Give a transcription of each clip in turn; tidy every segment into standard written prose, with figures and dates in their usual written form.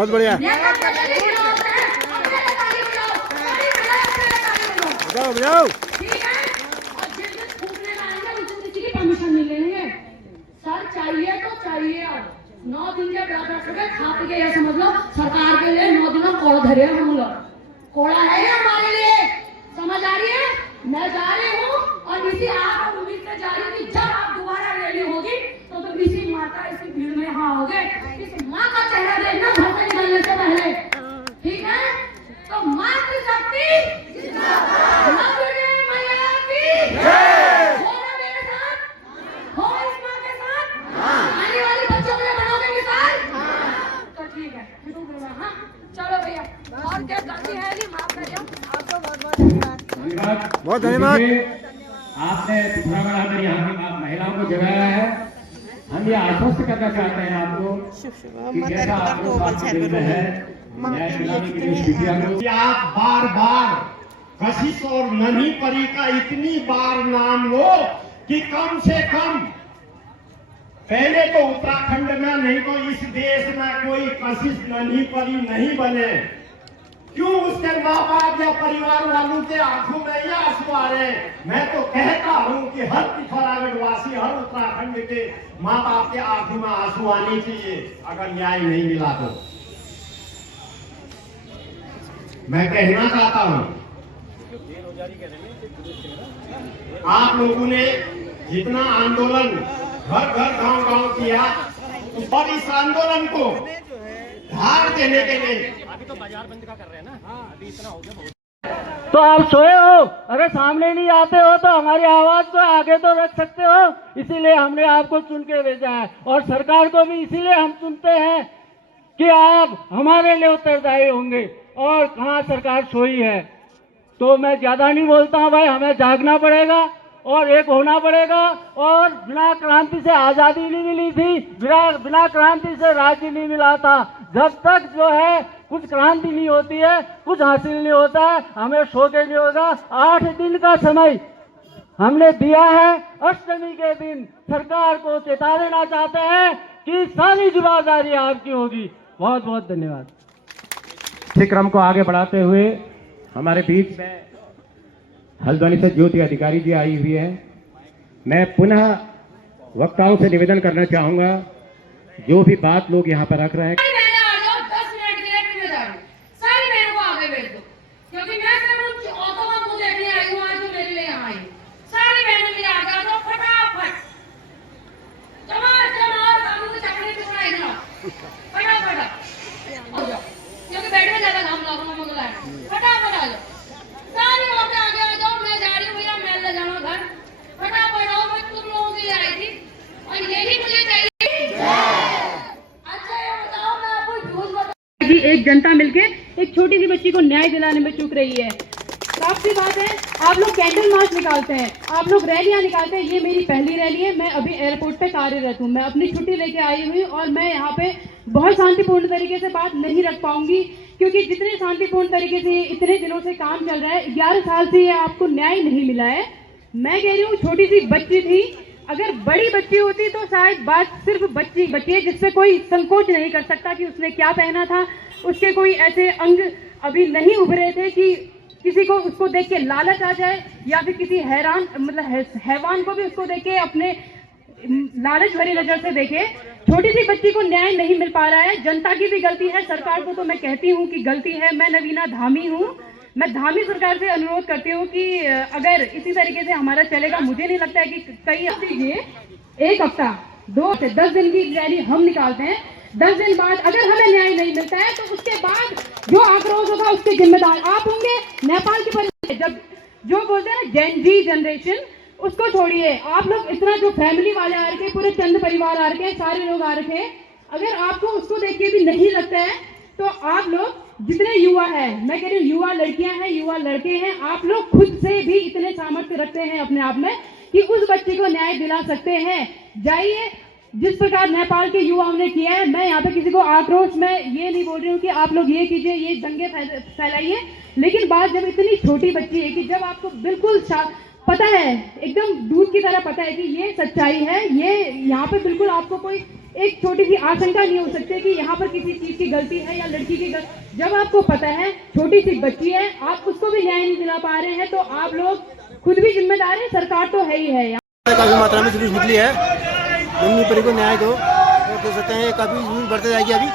बहुत बढ़िया। बजाओ बजाओ। ठीक है, और जिस दिन फूकने आएंगे उस दिन किसी की परमिशन नहीं लेंगे। सर चाहिए तो चाहिए। अब 9 दिन के ब्याह से खा पी के ये समझ लो सरकार के लिए 9 दिनों कोड़ा धरे हम लोग। कोड़ा है ये हमारे लिए, समझ आ रही है? मैं जा रही हूँ और इसी आप उम्मीद से जा रही थी जब आप दोबारा रैली होगी तो इसी माता इसी भीड़ में यहाँ होगे। इस माँ का चेहरा देखना घर से निकलने से पहले, ठीक है? तो मातृशक्ति जिंदाबाद, मैया की जय। होना मेरे साथ, हो इस माँ के साथ, आने वाले बच्चों के लिए बनोगे मिसाल। तो ठीक है, हाँ चलो भैया, और क्या गलती है नहीं, माफ करिए। आपको बहुत बहुत धन्यवाद। बहुत धन्यवाद। आपने थोड़ा बड़ा कर यहाँ की महिलाओं को जगाया है। हम ये आश्वस्त करना चाहते हैं आपको कि जैसा आपको आप बार बार कशिश और नन्ही परी का इतनी बार नाम लो कि कम से कम पहले तो उत्तराखंड में नहीं तो इस देश में कोई कशिश नन्ही परी नहीं बने। क्यों उसके माँ बाप या परिवार वालों के आंखों में ये आंसू आ रहे हैं? मैं तो कहता हूँ कि हर पिथौरागढ़ वासी, हर उत्तराखंड के माँ बाप के आंखों में आंसू आने चाहिए अगर न्याय नहीं मिला तो। मैं कहना चाहता हूँ आप लोगों ने जितना आंदोलन घर घर गांव गांव किया और इस आंदोलन को धार देने के लिए अभी तो बाजार बंद का कर रहे हैं ना, अभी इतना हो गया। तो आप सोए हो, अगर सामने नहीं आते हो तो हमारी आवाज को आगे तो रख सकते हो। इसीलिए हमने आपको चुन के भेजा है और सरकार को भी इसीलिए हम चुनते हैं कि आप हमारे लिए उत्तरदायी होंगे। और कहाँ सरकार सोई है, तो मैं ज्यादा नहीं बोलता हूँ भाई, हमें जागना पड़ेगा और एक होना पड़ेगा। और बिना क्रांति से आजादी नहीं मिली थी, बिना क्रांति से राज्य नहीं मिला था। जब तक जो है कुछ क्रांति नहीं होती है, कुछ हासिल नहीं होता है, हमें सो के नहीं होगा। 8 दिन का समय हमने दिया है। अष्टमी के दिन सरकार को चेता देना चाहते हैं कि सारी जिम्मेदारी आपकी होगी। बहुत बहुत धन्यवाद। इस क्रम को आगे बढ़ाते हुए हमारे बीच में हल्द्वानी से ज्योति अधिकारी जी आई हुई है। मैं पुनः वक्ताओं से निवेदन करना चाहूंगा, जो भी बात लोग यहाँ पर रख रहे हैं, एक जनता मिलके एक छोटी सी बच्ची को न्याय दिलाने में चूक रही है। साफ सी बात है, आप लोग कैंडल मार्च निकालते हैं, आप लोग रैलियां निकालते हैं। ये मेरी पहली रैली है। मैं अभी एयरपोर्ट पे कार्यरत हूँ, मैं अपनी छुट्टी लेके आई हुई और मैं यहाँ पे बहुत शांतिपूर्ण तरीके से बात नहीं रख पाऊंगी, क्योंकि जितने शांतिपूर्ण तरीके से इतने दिनों से काम चल रहा है, 11 साल से ये आपको न्याय नहीं मिला है। मैं कह रही हूँ छोटी सी बच्ची थी, अगर बड़ी बच्ची होती तो शायद बात सिर्फ बच्ची है जिससे कोई संकोच नहीं कर सकता कि उसने क्या पहना था, उसके कोई ऐसे अंग अभी नहीं उभरे थे कि किसी को उसको देख के लालच आ जाए, या फिर किसी हैवान को भी उसको देख के अपने लालच भरी नजर से देखे। छोटी सी बच्ची को न्याय नहीं मिल पा रहा है। जनता की भी गलती है, सरकार को तो मैं कहती हूँ कि गलती है। मैं नवीना धामी हूँ, मैं धामी सरकार से अनुरोध करती हूँ कि अगर इसी तरीके से हमारा चलेगा, मुझे नहीं लगता है कि कई एक हफ्ता 2 से 10 दिन की रैली हम निकालते हैं। 10 दिन बाद अगर हमें न्याय नहीं मिलता है तो उसके बाद जो आक्रोश होगा उसके जिम्मेदार आप होंगे। नेपाल की परिस्थिति, जब जो बोलते हैं ना जेन जी जनरेशन, उसको छोड़िए। आप लोग इतना जो फैमिली वाले आ रखे, पूरे चंद परिवार आ रखे, सारे लोग आ रखे, अगर आपको उसको देख के भी नहीं लगता है तो आप लोग जितने युवा है, मैं कह रही हूँ युवा लड़कियां हैं, युवा लड़के हैं, आप लोग खुद से भी इतने सामर्थ्य रखते हैं अपने आप में कि उस बच्चे को न्याय दिला सकते हैं। जाइए, जिस प्रकार नेपाल के युवाओं ने किया है। मैं यहाँ पे किसी को आक्रोश में ये नहीं बोल रही हूँ कि आप लोग ये कीजिए, ये दंगे फैलाइए, लेकिन बात जब इतनी छोटी बच्ची है कि जब आपको बिल्कुल पता है, एकदम दूध की तरह पता है कि ये सच्चाई है, ये यहाँ पे बिल्कुल आपको कोई एक छोटी सी आशंका नहीं हो सकती कि यहाँ पर किसी चीज की गलती है या लड़की की गलती। जब आपको पता है छोटी सी बच्ची है, आप उसको भी न्याय नहीं दिला पा रहे हैं, तो आप लोग खुद भी जिम्मेदार हैं, सरकार तो है ही है। काफी मात्रा में जुलूस निकली है, नन्ही परी को न्याय दो, और देख सकते हैं काफी जुलूस बढ़ते जाएगी अभी।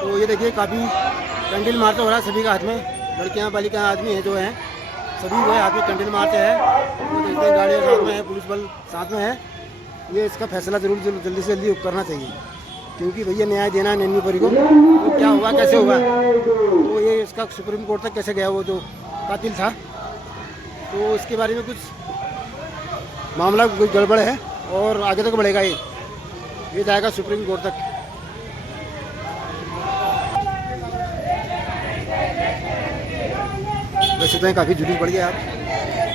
तो ये देखिए काफी कैंडल मारते हो रहा है सभी का हाथ में, लड़कियां बालिकाएं आदमी हैं जो हैं सभी वो हाथ में कैंडल मारते हैं। वो देखते हैं गाड़ियाँ साथ में है, पुलिस बल साथ में है। ये इसका फैसला जरूर जल्दी से जल्दी करना चाहिए, क्योंकि भैया न्याय देना है नन्ही परी को। तो क्या हुआ कैसे हुआ, तो ये इसका सुप्रीम कोर्ट तक कैसे गया वो जो कातिल था, तो इसके बारे में कुछ मामला कुछ गड़बड़ है और आगे तक बढ़ेगा ये जाएगा सुप्रीम कोर्ट तक। वैसे तो काफ़ी जुलूस बढ़ गया आप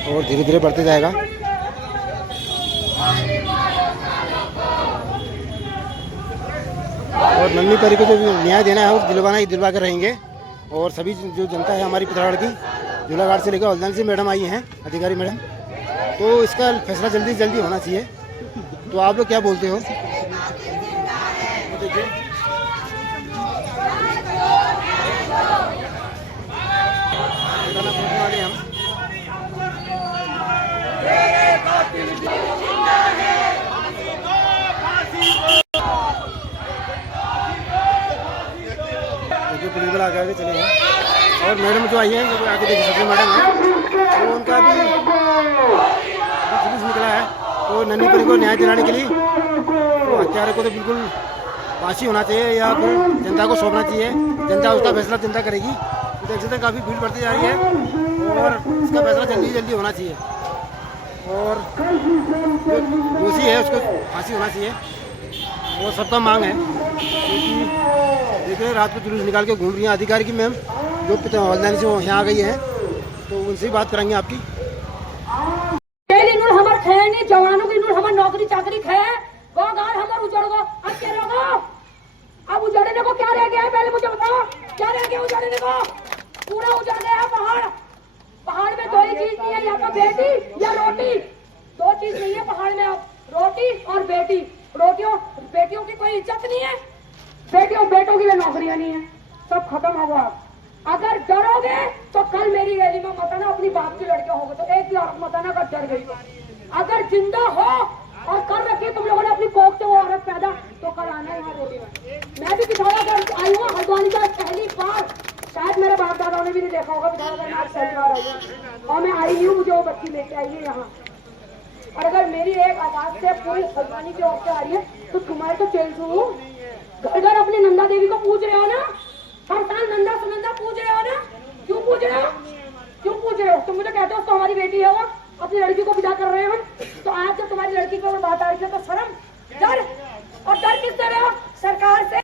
और धीरे धीरे बढ़ते जाएगा। और नन्ही परी को जो न्याय देना है वो दिलवा कर रहेंगे। और सभी जो जनता है हमारी पिथौरागढ़ की, झूलाघाट से लेकर हल्द्वानी से मैडम आई हैं, अधिकारी मैडम, तो इसका फैसला जल्दी से जल्दी होना चाहिए। तो आप लोग क्या बोलते हो? देखिए वाले हम पुलिस बल आगे चले गए। और मैडम जो आई है जो आगे देखिए सबसे मैडम है, तो उनका भी जुलूस निकला है। तो नन्ही परी को न्याय दिलाने के लिए तो हत्यारे को तो बिल्कुल फांसी होना चाहिए या फिर जनता को सौंपना चाहिए, जनता उसका फैसला जनता करेगी। तो देख सकते हैं काफ़ी भीड़ बढ़ती जा रही है और इसका फैसला जल्दी जल्दी होना चाहिए। और जो दोषी है उसको फांसी होना चाहिए, वो सबका मांग है। क्योंकि देख रहे रात को जुलूस निकाल के घूम रही हैं अधिकारी की मैम, जो हल्द्वानी से वो यहाँ आ गई है, तो उनसे ही बात कराएंगे आपकी। नहीं जवानों की हमार नौकरी चाकरी खाए गाँव गाँव हमार उजड़ गो। अब क्या रहो, अब उजड़ने को क्या रह गया है, पहले मुझे बताओ क्या रह गया उजड़ने को? पूरा उजड़ गया पहाड़। पहाड़ में दो ही चीज नहीं है, या तो बेटी या रोटी, दो चीज नहीं है पहाड़ में। अब रोटी और बेटी, बेटियों की कोई इज्जत नहीं है, बेटों की भी नौकरियां नहीं है, सब खत्म होगा। अगर डरोगे तो कल मेरी रैली में मत आना, अपनी बाप की लड़कियां होगे तो एक भी औरत मत आना अगर डर गई। अगर जिंदा हो और कर रखी तुम लोगों ने अपनी कोख से वो औरत पैदा, तो कल आना यहाँ रैली में। मैं भी पिथौरागढ़ आई हूँ, हल्द्वानी का पहली बार, शायद मेरे बाप दादाओं ने भी नहीं देखा होगा, पिथौरागढ़ में आज पहली बार आई हूँ और मैं आई हूँ, मुझे वो बच्ची लेके आई है यहाँ। और अगर मेरी एक आवाज से पूरी हल्द्वानी की औरतें आ रही है तो तुम्हारे तो चेल छू। घर घर अपनी नंदा देवी को पूछ रहे हो ना, हर साल नंदा सुनंदा पूछ रहे हो ना, क्यों पूछ रहे हो? क्यों पूछ रहे हो? तुम मुझे कहते हो तो हमारी बेटी है, वो अपनी लड़की को विदा कर रहे हैं हम, तो आज जब तुम्हारी लड़की को बात आ रही है तो शर्म, डर, और डर किस तरह हो? सरकार से।